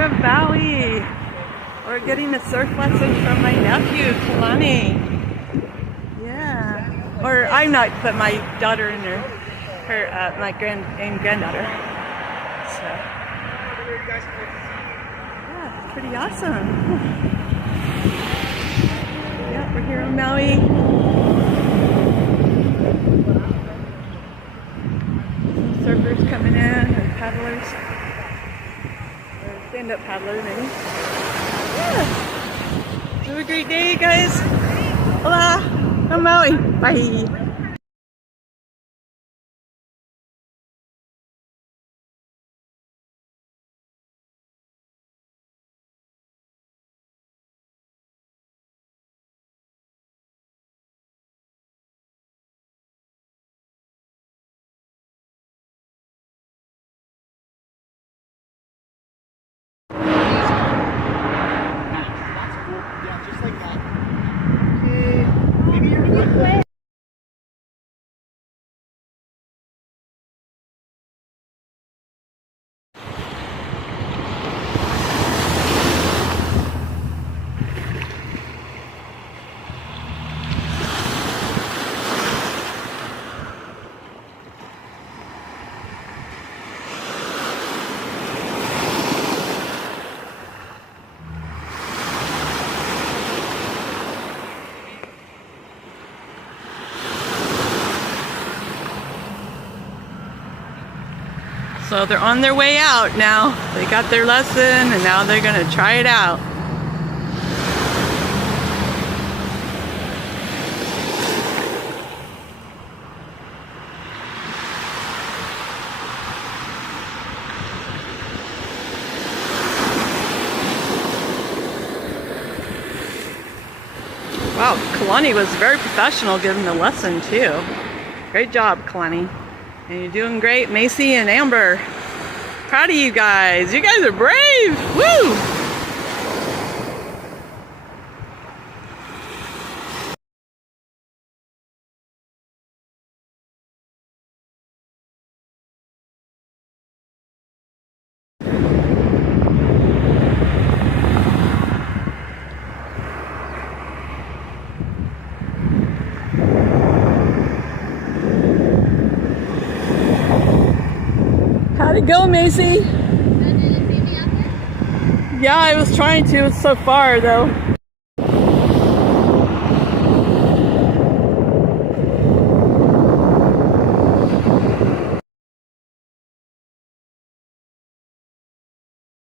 from Maui. We're getting a surf lesson from my nephew, Kalani. Yeah. Or I'm not, but my daughter and my granddaughter. So, yeah, it's pretty awesome. Yeah, we're here in Maui. Surfers coming in and paddlers. Or stand-up paddlers, maybe. Yeah. Have a great day, guys. Aloha from Maui. Bye. So they're on their way out now. They got their lesson and now they're gonna try it out. Wow, Kalani was very professional giving the lesson too. Great job, Kalani. And you're doing great, Macy and Amber. Proud of you guys. You guys are brave. Woo! How'd it go, Macy? Yeah, I was trying to. It's so far, though.